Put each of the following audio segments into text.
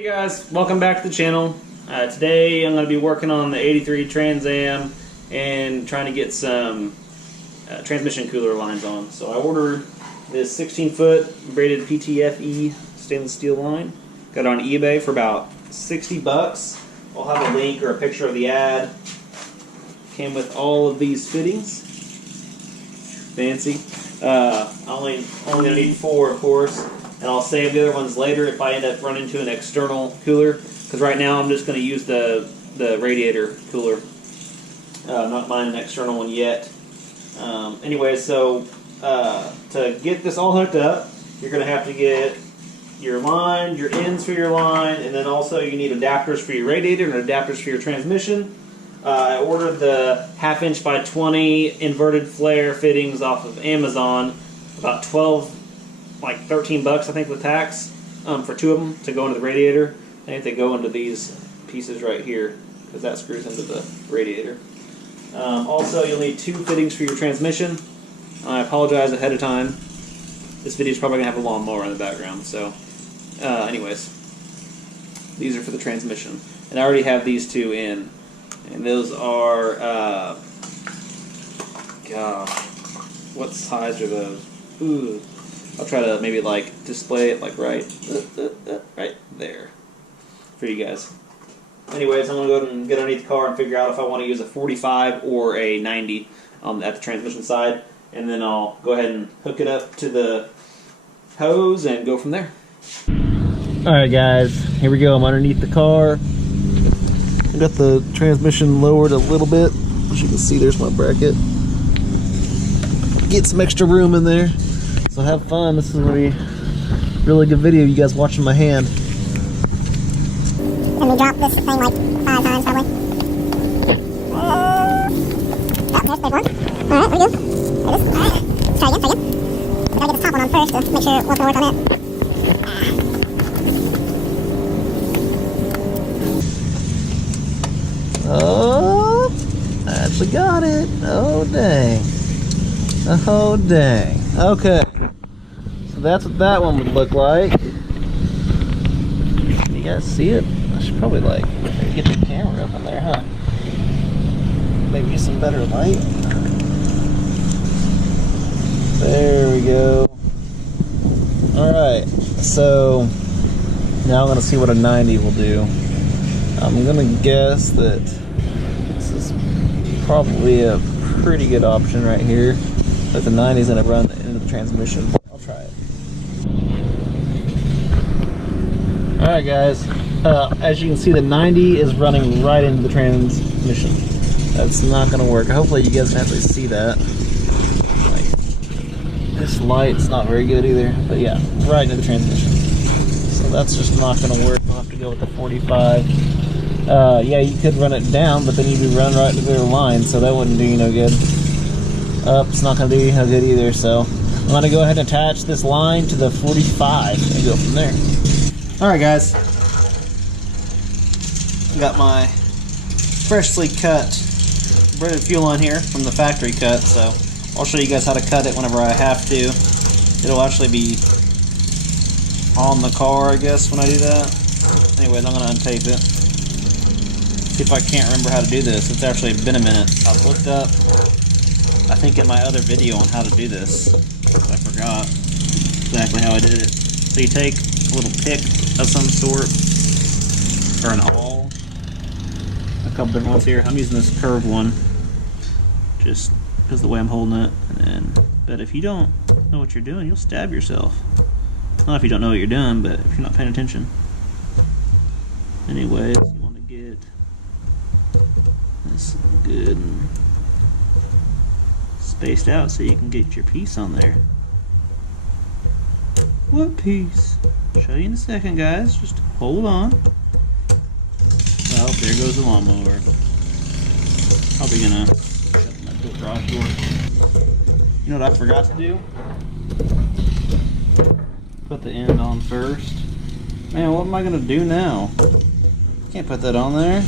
Hey guys, welcome back to the channel. Today I'm going to be working on the 83 Trans Am and trying to get some transmission cooler lines on. So I ordered this 16-foot braided ptfe stainless steel line. Got it on eBay for about 60 bucks. I'll have a link or a picture of the ad. Came with all of these fittings. Fancy. Only going to need 4, of course. And I'll save the other ones later if I end up running into an external cooler. Because right now I'm just going to use the radiator cooler. I'm not buying an external one yet. Anyway, so to get this all hooked up, you're going to have to get your line, your ends for your line, and then also you need adapters for your radiator and adapters for your transmission. I ordered the 1/2 inch by 20 inverted flare fittings off of Amazon, about 13 bucks I think with tax, for 2 of them to go into the radiator. I think they go into these pieces right here because that screws into the radiator. Also, you'll need 2 fittings for your transmission. I apologize ahead of time. This video is probably going to have a lawnmower in the background. So, anyways, these are for the transmission. And I already have these 2 in. And those are, gosh, what size are those? Ooh. I'll try to maybe like display it like right there for you guys. Anyways, I'm going to go ahead and get underneath the car and figure out if I want to use a 45 or a 90 at the transmission side. And then I'll go ahead and hook it up to the hose and go from there. Alright guys, here we go. I'm underneath the car. I got the transmission lowered a little bit. As you can see, there's my bracket. Get some extra room in there. So have fun. This is going to be a really good video. You guys watching my hand. Let me drop this thing like 5 times probably. Oh, there's the big one. Alright, there we go. There it is. Alright. Let's try again, We gotta get the top one on first to make sure it wants to work on it. Oh, I actually got it. Oh, dang. Oh, dang. Okay. So that's what that one would look like. Can you guys see it? I should probably like get the camera up in there, huh? Maybe some better light. There we go. Alright, so now I'm going to see what a 90 will do. I'm going to guess that this is probably a pretty good option right here. But the 90 is going to run into the transmission. I'll try it. Alright guys, as you can see, the 90 is running right into the transmission. That's not going to work. Hopefully you guys can actually see that. Like, this light's not very good either, but yeah, right into the transmission. So that's just not going to work. We'll have to go with the 45. Yeah, you could run it down, but then you'd be running right into their line, so that wouldn't do you no good. It's not going to do you no good either, so I'm going to go ahead and attach this line to the 45 and go from there. Alright guys, got my freshly cut braided fuel line here from the factory cut, so I'll show you guys how to cut it whenever I have to. It'll actually be on the car, I guess, when I do that. Anyways, I'm going to untape it. See if I can't remember how to do this. It's actually been a minute. I've looked up, I think, in my other video on how to do this. I forgot exactly how I did it. So you take a little pick of some sort, or an awl. A couple different ones here. I'm using this curved one, just because of the way I'm holding it. But if you don't know what you're doing, you'll stab yourself. Not if you don't know what you're doing, but if you're not paying attention. Anyways, you want to get this good and spaced out so you can get your piece on there. What piece? I'll show you in a second, guys. Just hold on. Well, there goes the lawnmower. Probably gonna shut my garage door. You know what I forgot to do? Put the end on first. Man, what am I gonna do now? Can't put that on there.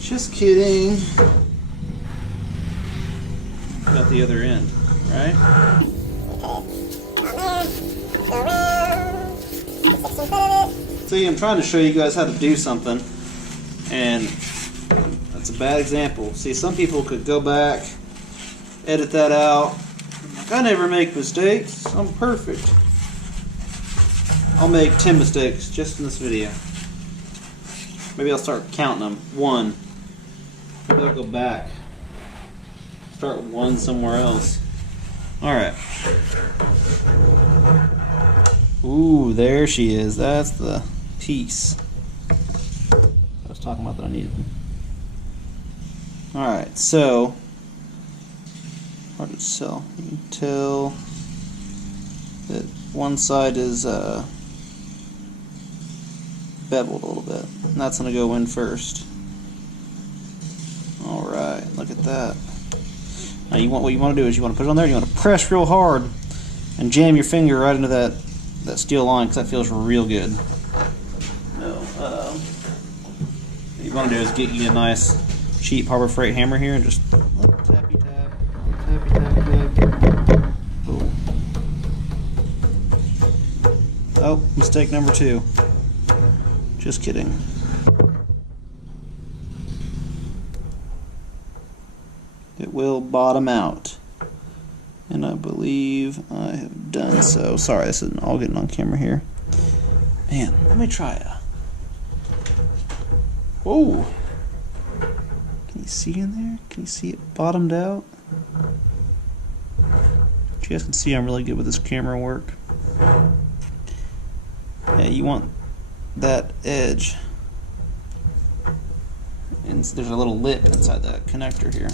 Just kidding. Got the other end, right? See, I'm trying to show you guys how to do something, and that's a bad example. See, some people could go back, edit that out. Like, I never make mistakes. I'm perfect. I'll make 10 mistakes just in this video. Maybe I'll start counting them. 1. Maybe I'll go back. Start 1 somewhere else. Alright. Ooh, there she is. That's the piece I was talking about that I needed. Alright, so hard to tell. You can tell that one side is beveled a little bit. And that's going to go in first. Alright, look at that. Now what you want to do is you want to put it on there, you want to press real hard and jam your finger right into that steel line, because that feels real good. No, what you want to do is get you a nice cheap Harbor Freight hammer here and just tappy tap, tappy tap, tap. Boom. Oh, mistake number 2. Just kidding. It will bottom out. And I believe I have done so. Sorry, this isn't all getting on camera here. Man, let me try a... Whoa! Can you see in there? Can you see it bottomed out? You guys can see I'm really good with this camera work. Yeah, you want that edge. And there's a little lip inside that connector here.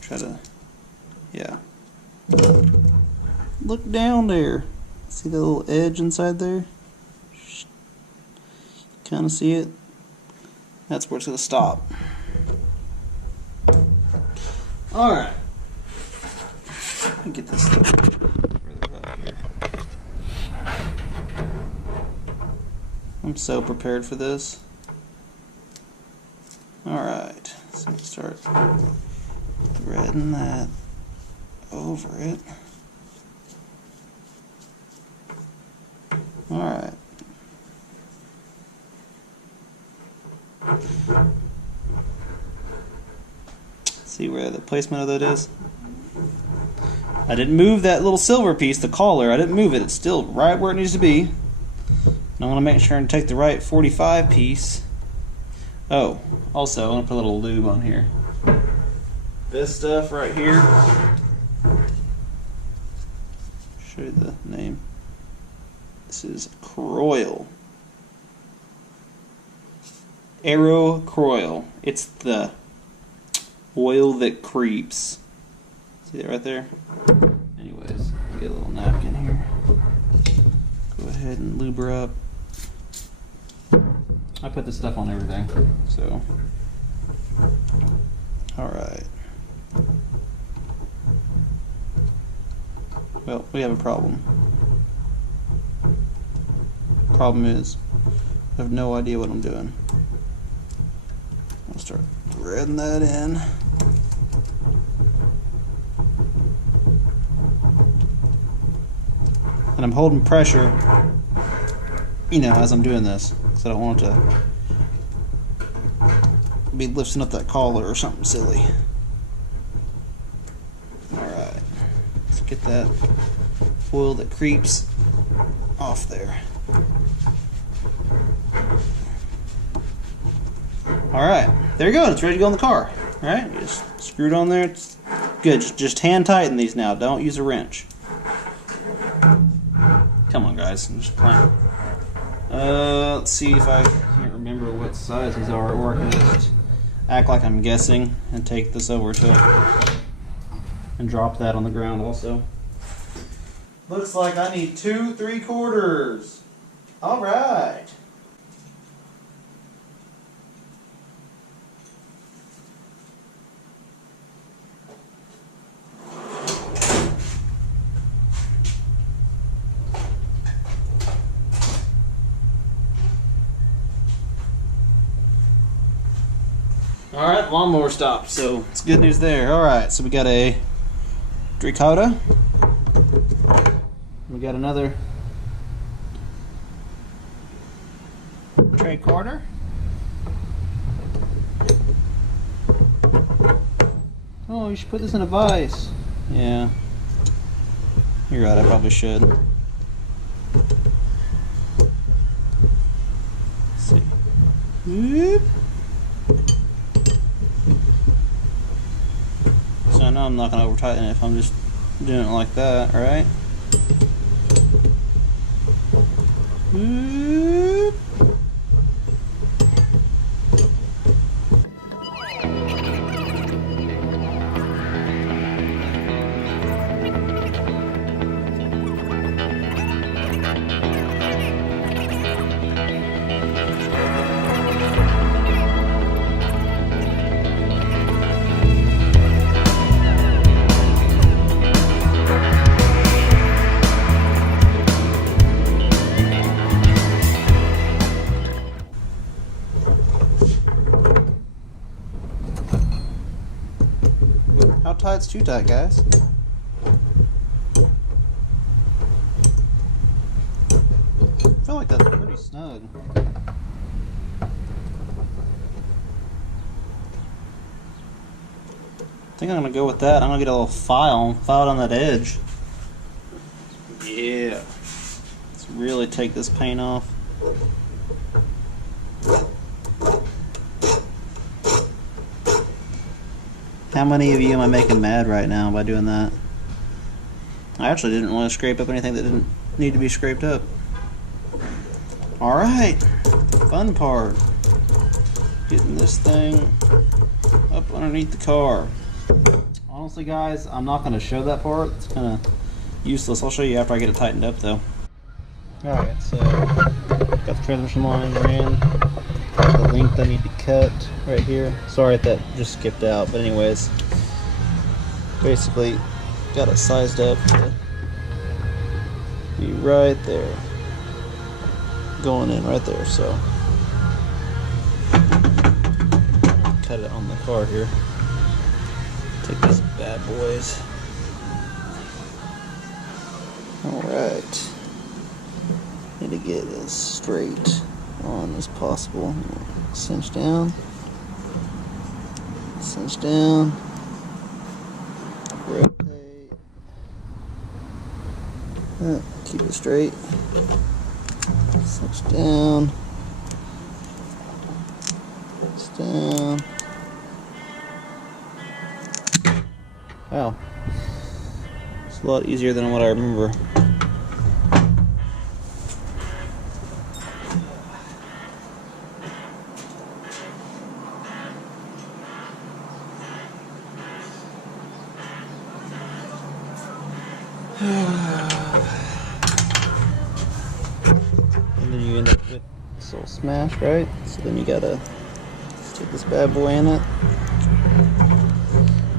Try to... Yeah. Look down there. See the little edge inside there? Kind of see it? That's where it's going to stop. Alright. Let me get this further up here. I'm so prepared for this. Alright. So start threading that over it. Alright. See where the placement of that is? I didn't move that little silver piece, the collar. I didn't move it. It's still right where it needs to be. And I want to make sure and take the right 45 piece. Oh, also I want to put a little lube on here. This stuff right here. Show you the name. This is Croil. Aero Croil. It's the oil that creeps. See that right there? Anyways, get a little napkin here. Go ahead and lube her up. I put this stuff on everything, so. Alright. Well, we have a problem. Problem is, I have no idea what I'm doing. I'll start threading that in. And I'm holding pressure, you know, as I'm doing this, because I don't want it to be lifting up that collar or something silly. Alright, let's get that oil that creeps off there. Alright, there you go, it's ready to go in the car. Alright, just screw it on there, it's good. Just hand tighten these now, don't use a wrench. Come on guys, I'm just playing. Let's see if I can't remember what size these are, or I can just act like I'm guessing and take this over to it and drop that on the ground also. Looks like I need 2 3/4. Alright. Alright, lawnmower stopped, so it's good news there. Alright, so we got a Dricota. We got another tray quarter. Oh, you should put this in a vise. Yeah. You're right, I probably should. Let's see. Whoop. So I know I'm not going to over tighten it if I'm just doing it like that, right? Whoop. How tight's too tight, guys? I feel like that's pretty snug. I think I'm gonna go with that. I'm gonna get a little file it on that edge. Yeah. Let's really take this paint off. How many of you am I making mad right now by doing that? I actually didn't want to scrape up anything that didn't need to be scraped up. Alright, fun part. Getting this thing up underneath the car. Honestly guys, I'm not going to show that part. It's kind of useless. I'll show you after I get it tightened up though. Alright, so got the transmission line ran. Got the length I need to cut right here. Sorry if that just skipped out, but anyways, basically got it sized up to be right there, going in right there. So cut it on the car here. Take these bad boys. Alright, need to get as straight on as possible. Cinch down, rotate, keep it straight, cinch down, Wow, it's a lot easier than what I remember. And then you end up with this little smash, right? So then you gotta stick this bad boy in it,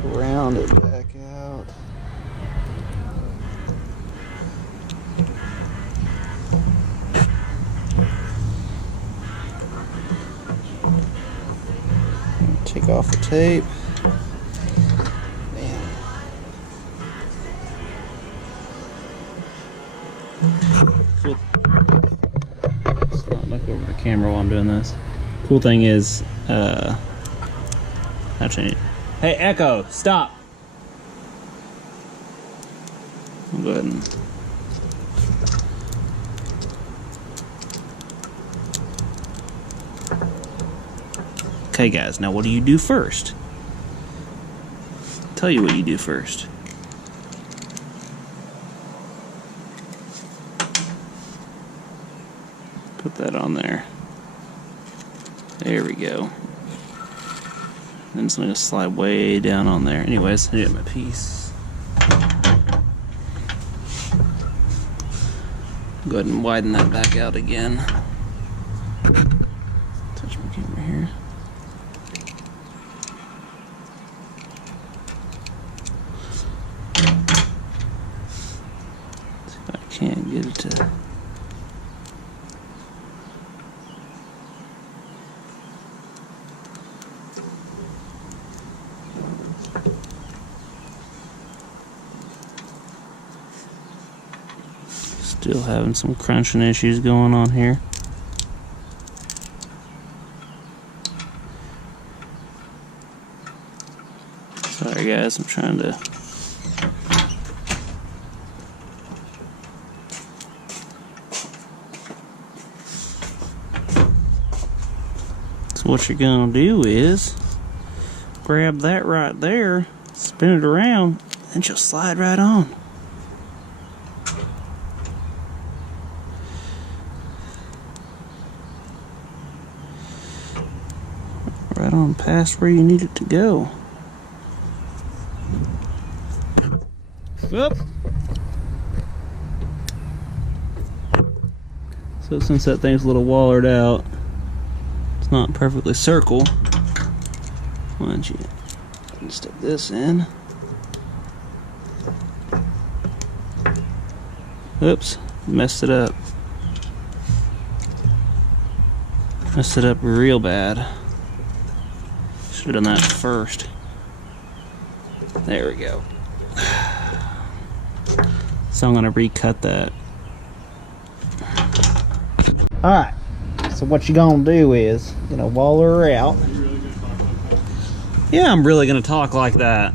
round it back out. Take off the tape. Cool. Let's not look over the camera while I'm doing this. Cool thing is, actually, hey Echo, stop. I'll go ahead and okay, guys. Now, what do you do first? I'll tell you what you do first. Put that on there. There we go. Then it's gonna slide way down on there. Anyways, I need my piece. Go ahead and widen that back out again. Touch my camera here. See if I can't get it to. Still having some crunching issues going on here. Sorry guys, I'm trying to... So what you're gonna do is grab that right there, spin it around, and she'll slide right on. Right on past where you need it to go. Whoop. So since that thing's a little wallered out, it's not perfectly circle, why don't you stick this in. Oops, messed it up. Messed it up real bad. Should have done that first. There we go. So I'm gonna recut that. Alright, so what you're gonna do is, wall her out. Yeah, I'm really gonna talk like that.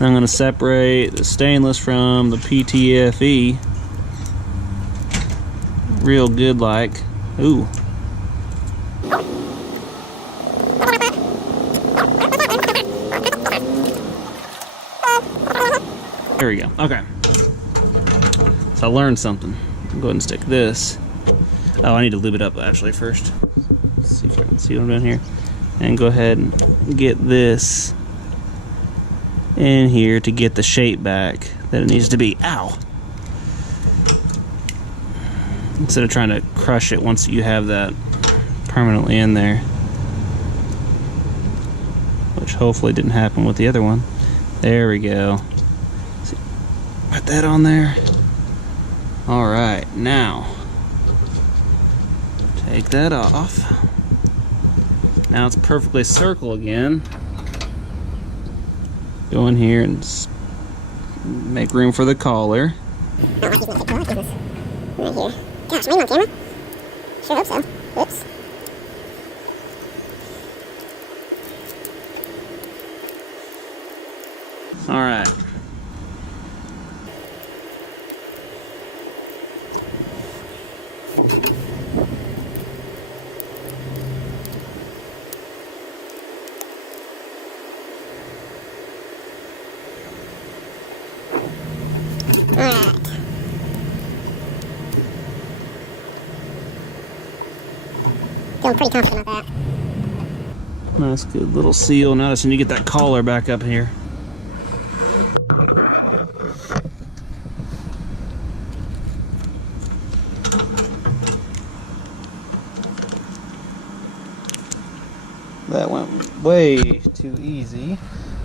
I'm gonna separate the stainless from the ptfe. Real good like. Ooh. There we go. Okay. So I learned something. I'll go ahead and stick this. Oh, I need to lube it up actually first. Let's see if I can see what I'm doing here. And go ahead and get this in here to get the shape back that it needs to be. Ow! Instead of trying to crush it once you have that permanently in there. Which hopefully didn't happen with the other one. There we go. Put that on there. Alright, now take that off. Now it's perfectly circle again. Go in here and make room for the collar. Oh, he's gonna take the goodness. Right here. Gosh, am I on camera? Sure hope so. Whoops. Alright. Alright. Feeling pretty confident about that. Nice, good little seal. Now I just need to get that collar back up here. That went way too easy,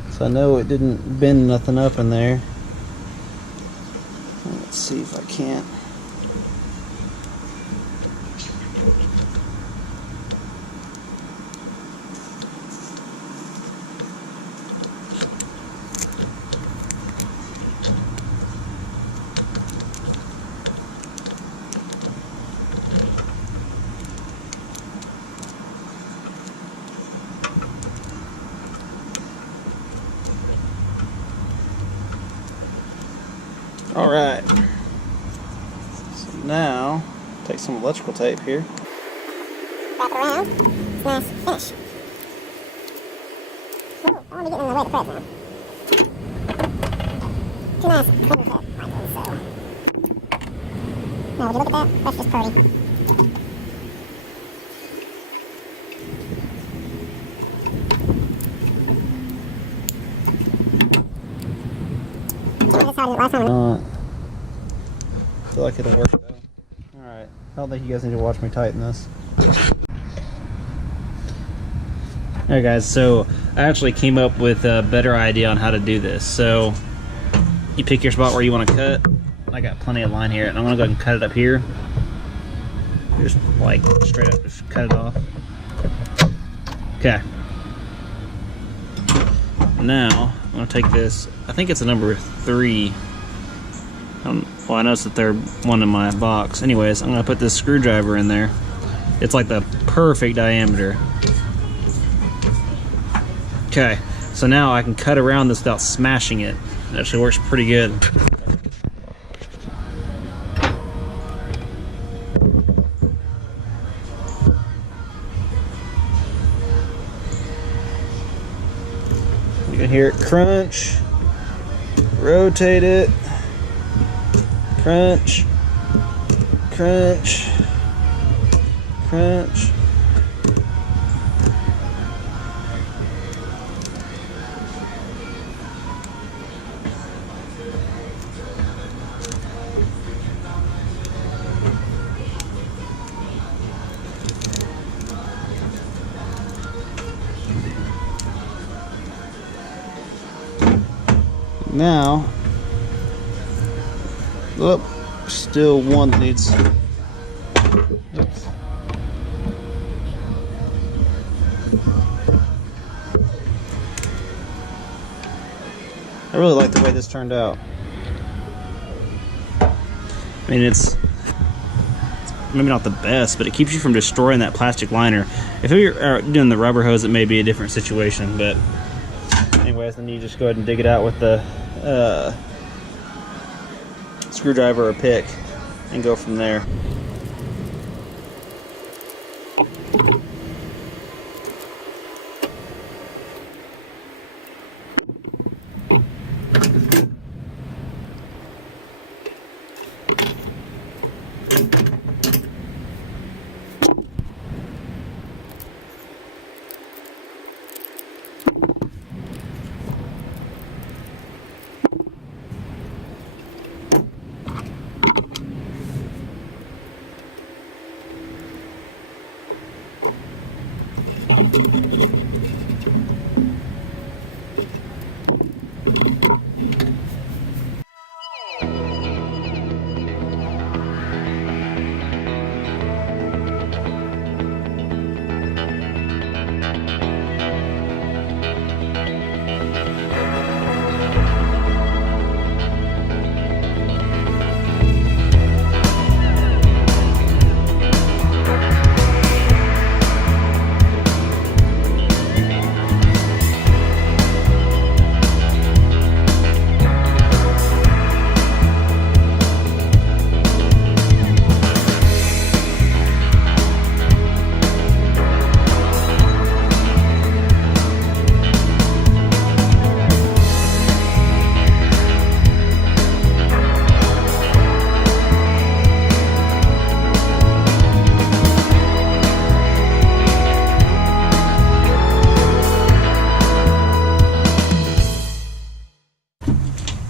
so I know it didn't bend nothing up in there. Let's see if I can't. Alright, so now take some electrical tape here. Wrap it around. It's nice finish. Whoa, I want to get in the way of the press now. Too nice clean cut, I think so. Now, would you look at that? That's just pretty. Last time. I feel like it'll work though. Alright, I don't think you guys need to watch me tighten this. Alright guys, so I actually came up with a better idea on how to do this. So you pick your spot where you want to cut. I got plenty of line here, and I'm going to go ahead and cut it up here. Just like straight up, just cut it off. Okay. Now I'm going to take this, I think it's a number 3. Well, I noticed that they're one in my box. Anyways, I'm going to put this screwdriver in there. It's like the perfect diameter. Okay, So now I can cut around this without smashing it. It actually works pretty good. You can hear it crunch, rotate it, crunch, crunch, crunch. Now, still one that needs. Oops. I really like the way this turned out. I mean, it's maybe not the best, but it keeps you from destroying that plastic liner. If you're doing the rubber hose, it may be a different situation, but anyways, then you just go ahead and dig it out with the screwdriver or pick and go from there.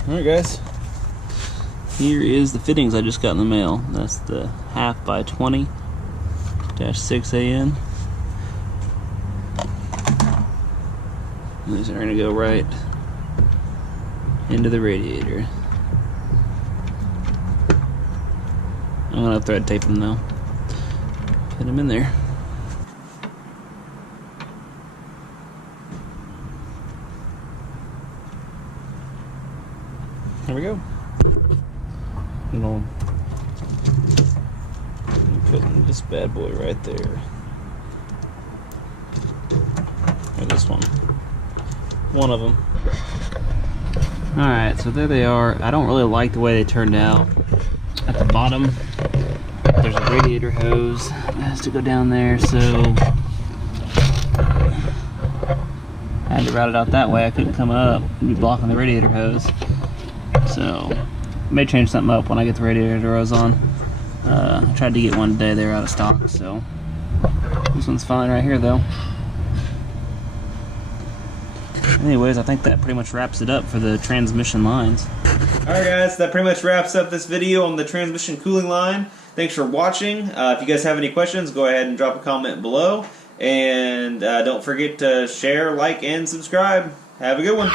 Alright guys, here is the fittings I just got in the mail. That's the 1/2 by 20-6 AN. These are going to go right into the radiator. I'm going to thread tape them though. Put them in there. There we go. And I'll put this bad boy right there. Or this one. One of them. Alright, so there they are. I don't really like the way they turned out. At the bottom, there's a radiator hose that has to go down there, so I had to route it out that way. I couldn't come up and be blocking the radiator hose. So, I may change something up when I get the radiator hose on. I tried to get one today, they were out of stock, so this one's fine right here though. Anyways, I think that pretty much wraps it up for the transmission lines. Alright guys, that pretty much wraps up this video on the transmission cooling line. Thanks for watching. If you guys have any questions, go ahead and drop a comment below. And don't forget to share, like, and subscribe. Have a good one.